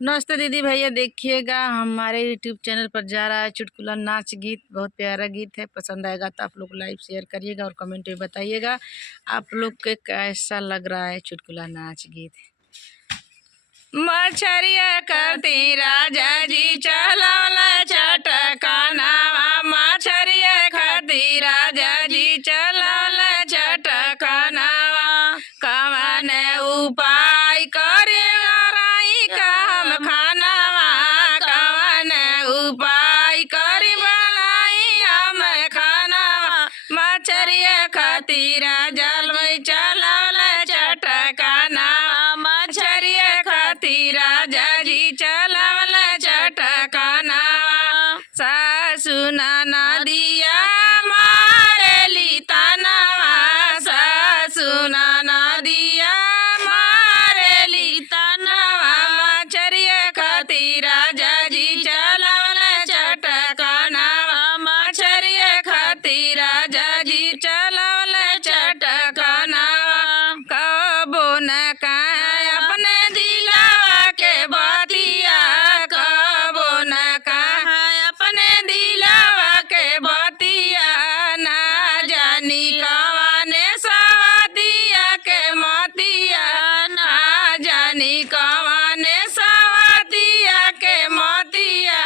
नमस्ते दीदी भैया, देखिएगा हमारे यूट्यूब चैनल पर जा रहा है चुटकुला नाच गीत। बहुत प्यारा गीत है, पसंद आएगा तो आप लोग लाइक शेयर करिएगा और कमेंट में बताइएगा आप लोग के कैसा लग रहा है चुटकुला नाच गीत। मछरिया करती राजा जी चलौला चटकनावा, मछरिया करती राजा जी चलौला चटकनावा। कवन उपाय करे राई का हम खानावा, कवन उपाय करी बनाई हम खानावा। मछरिया खाती राजा में चलौला चटकनावा, मछरिया खाती राजा जी चलौला चटकनावा। सासु ननदिया मारेली तनावा, सासु ननदिया मारेली तनावा। मछरिया खाती राजा जी चलौला चटकनावा, मछरिया खाती राजा जी चलौला चटकनावा। कबो न कहे अपने दिलवा के बतिया, कबो न कहे अपने दिलवा के बतिया। ना जानी कवने सवतिया के मतिया, ना जानी कवने सवतिया के मतिया।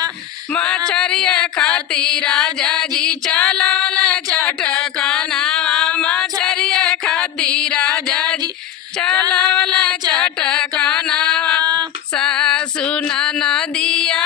मछरिया खाती राजा जी चलौला चटकनावा, मछरिया खाती राजा जी चलौला चटकनावा। सासु ननदिया